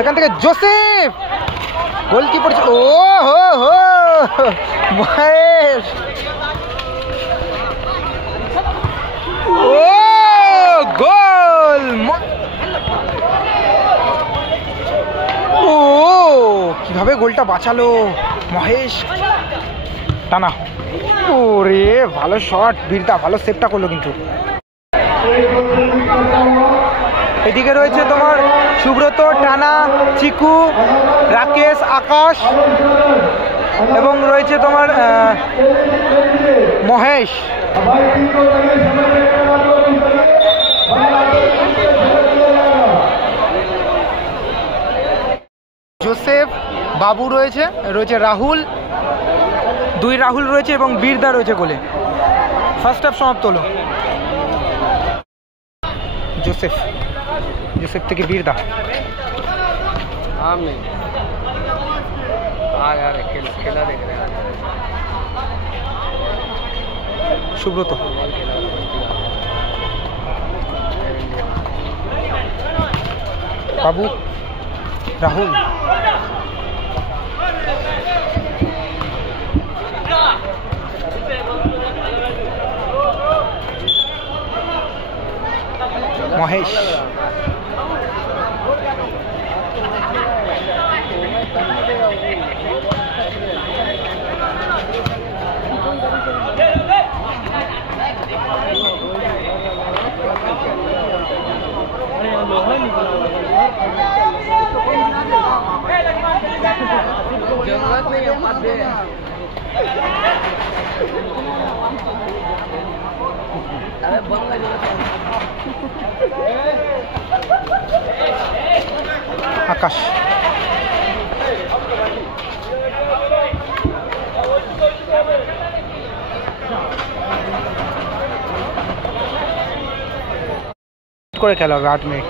সেখান থেকে Joseph goalkeeper, ও হো হো মহেশ, ও গোল, ও কিভাবে গোলটা বাঁচালো মহেশ, টানা, ওরে ভালো শট, বীরদা ভালো সেভটা করলো কিন্তু। এদিকে রয়েছে তোমার সুব্রত, টানা, চিকু, রাকেশ, আকাশ এবং রয়েছে তোমার মহেশ। জোসেফ, বাবু রয়েছে, রয়েছে রাহুল, দুই রাহুল রয়েছে এবং বীরদা রয়েছে গোলে। ফার্স্ট হাফ সমাপ্ত হলো। জোসেফ, জোসেফ থেকে বীরদা, সুব্রত, বাবু, রাহুল, মহেশ, जरूरत नहीं है আকাশ, করে খেলা হবে 8 মিনিট।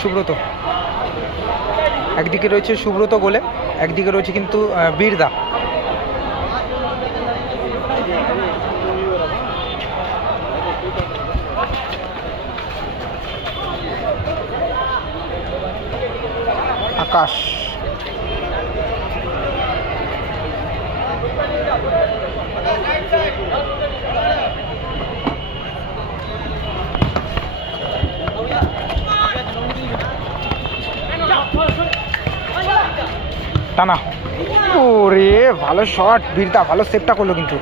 সুব্রত, একদিকে রয়েছে সুব্রত গোলে, একদিকে রয়েছে কিন্তু বীরদা। আকাশ, টানা, ওরে ভালো শট, বীরদা ভালো সেভটা করলো কিন্তু।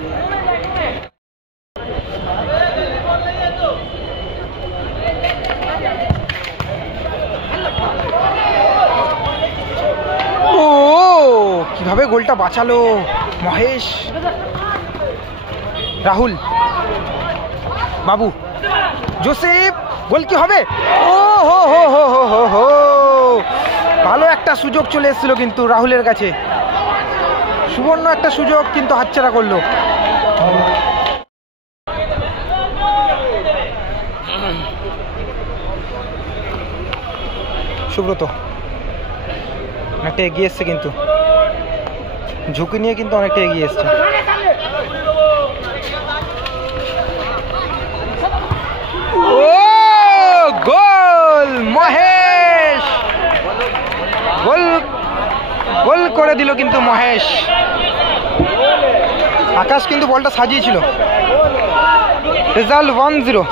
ও কিভাবে গোলটা বাঁচালো মহেশ, রাহুল, বাবু, জোসেফ, গোল কি হবে? ও হো হো হো হো হো হো, ভালো একটা সুযোগ চলে এসেছিল কিন্তু রাহুলের কাছে, সুবর্ণ একটা সুযোগ কিন্তু হাতছাড়া করলো। সুব্রত অনেকটা এগিয়ে এসছে কিন্তু, ঝুঁকি নিয়ে কিন্তু অনেকটা এগিয়ে এসছে। ও গোল, মহেশ গোল, গোল করে দিল কিন্তু মহেশ। আকাশ কিন্তু বলটা সাজিয়েছিল। রেজাল্ট 1-0।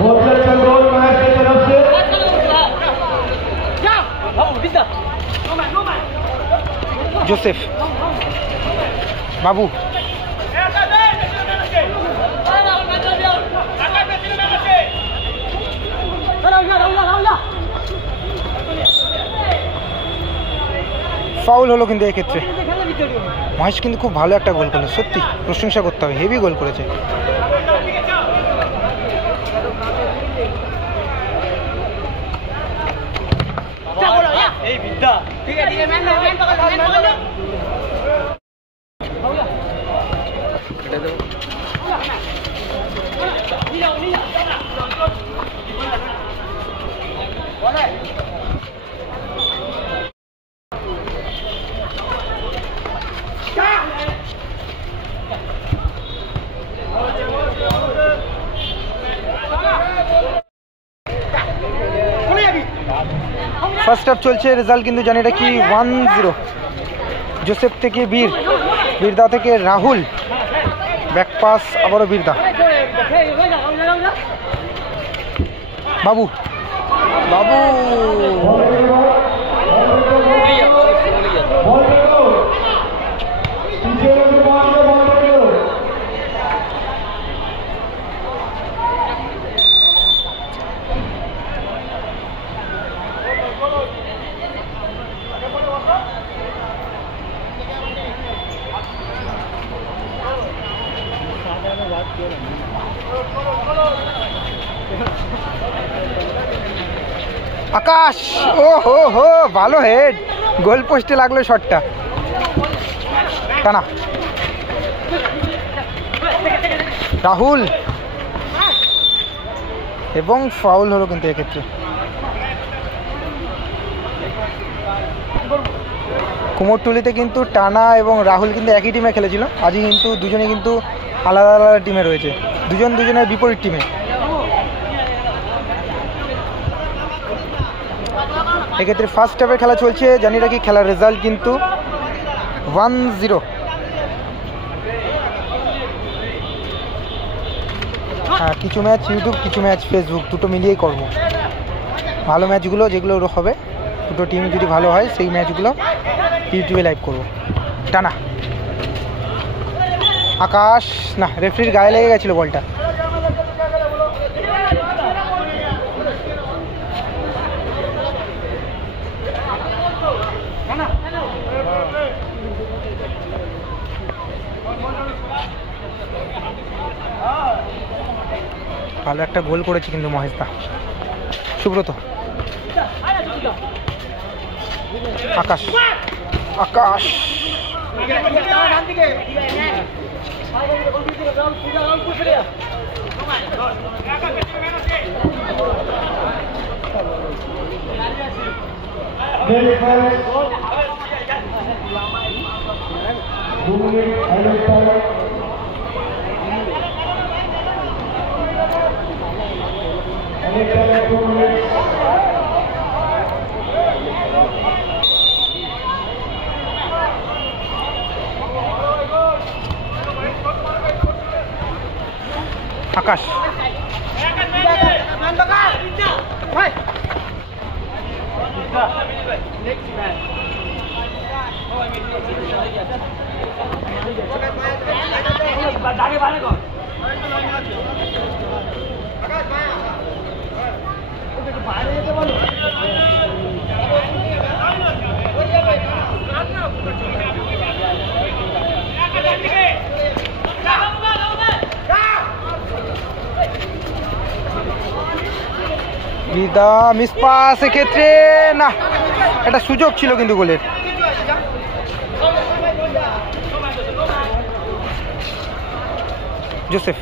बहुत अच्छा गोल महेश की तरफ से। जोसेफ, बाबू, ফাউল হলো কিন্তু এই ক্ষেত্রে। মহেশ কিন্তু খুব ভালো একটা গোল করলো, সত্যি প্রশংসা করতে হবে, হেভি গোল করেছে। ফার্স্ট হাফ চলছে, রেজাল্ট কিন্তু জানি এটা কি 1-0। জোসেফ থেকে বীরদা থেকে রাহুল, ব্যাক পাস আবারও বীরদা। বাবু আকাশ, ও হো ভালো হেড, গোল পোস্টে লাগলো শটটা, টানা। রাহুল এবং ফাউল হলো কিন্তু এক্ষেত্রে। কুমোরটুলিতে কিন্তু টানা এবং রাহুল কিন্তু একই টিমে খেলেছিল, আজই কিন্তু দুজনে কিন্তু আলাদা আলাদা টিমে রয়েছে, দুজনের বিপরীত টিমে। এক্ষেত্রে ফার্স্ট হাফের খেলা চলছে, জানি রাখি খেলার রেজাল্ট কিন্তু 1-0। হ্যাঁ, কিছু ম্যাচ ইউটিউব, কিছু ম্যাচ ফেসবুক, দুটো মিলিয়েই করবো। ভালো ম্যাচগুলো যেগুলো হবে, দুটো টিম যদি ভালো হয় সেই ম্যাচগুলো ইউটিউবে লাইভ করবো। টানা আকাশ, না রেফারির গায়ে লেগে গেছিলো বলটা। ভালো একটা গোল করেছে কিন্তু মহেশদা। সুব্রত, আকাশ আকাশ, বিদা মিস পাস, এক্ষেত্রে না, একটা সুযোগ ছিল কিন্তু গোলের। জোসেফ,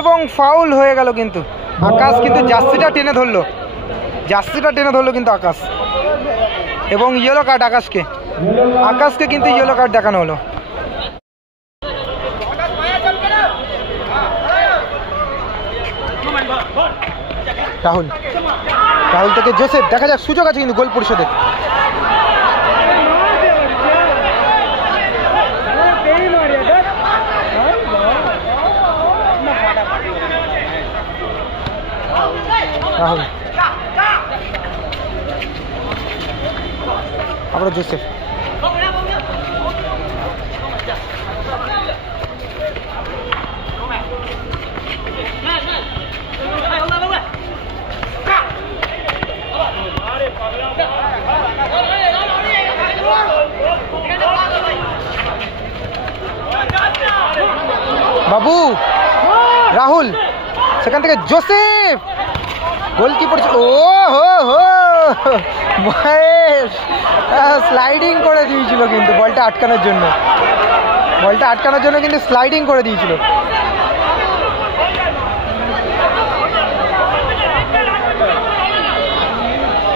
এবং ফাউল হয়ে গেল কিন্তু। আকাশ কিন্তু জার্সিটা টেনে ধরলো কিন্তু আকাশ, এবং ইয়েলো কার্ড আকাশকে কিন্তু ইয়েলো কার্ড দেখানো হলো। রাহুল থেকে জোসেফ, দেখা যাক, সুযোগ আছে কিন্তু গোল পরিশোধের। রাহুল আবার জোসেফ, বাবু, রাহুল, সেখান থেকে জোসেফ, গোলকিপার, ও হো মহেশ স্লাইডিং করে দিয়েছিল কিন্তু বলটা আটকানোর জন্য কিন্তু স্লাইডিং করে দিয়েছিল।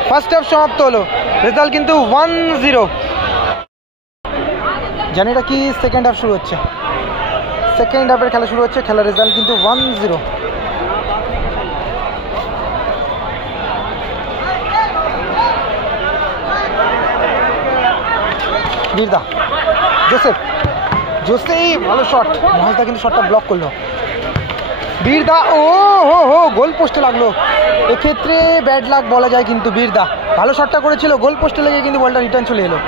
ফার্স্ট হাফ সমাপ্ত হলো, রেজাল্ট কিন্তু 1-0। জানি এটা কি সেকেন্ড হাফ শুরু হচ্ছে। সেকেন্ড হাফের খেলা শুরু হচ্ছে, খেলার রেজাল্ট কিন্তু 1-0। বীরদা, জোসেফ, জোসেফ ভালো শট, মহাজদা কিন্তু শটটা ব্লক করলো। বীরদা, ও হো হো, গোল পোস্টে লাগলো, এক্ষেত্রে ব্যাড লাক বলা যায়, কিন্তু বীরদা ভালো শটটা করেছিল, গোল পোস্টে লেগে কিন্তু বলটা রিটার্ন চলে এলো।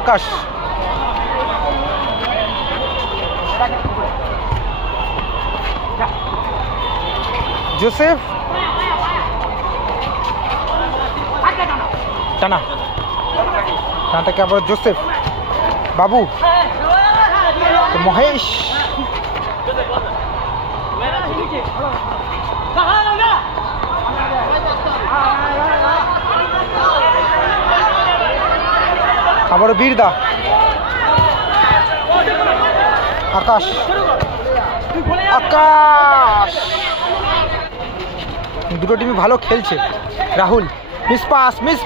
আকাশ, জোসেফ, টানা টানা থেকে আবার জোসেফ, বাবু, মহেশ, আবারও বীরদা, আকাশ, আকাশ, দুটো টিমই ভালো খেলছে। রাহুল, মিস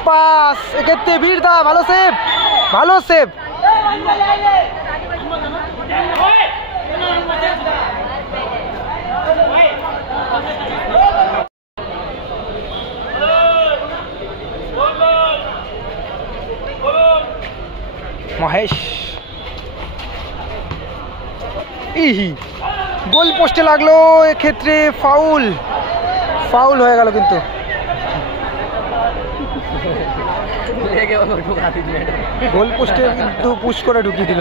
পাস, এক্ষেত্রে বীরদা ভালো সেভ, ভালো সেভ। মহেশ, ইহি, গোল পোস্টে লাগলো, এক্ষেত্রে ফাউল হয়ে গেল, কিন্তু গোল পোস্টে কিন্তু পুশ করে ঢুকিয়ে দিল।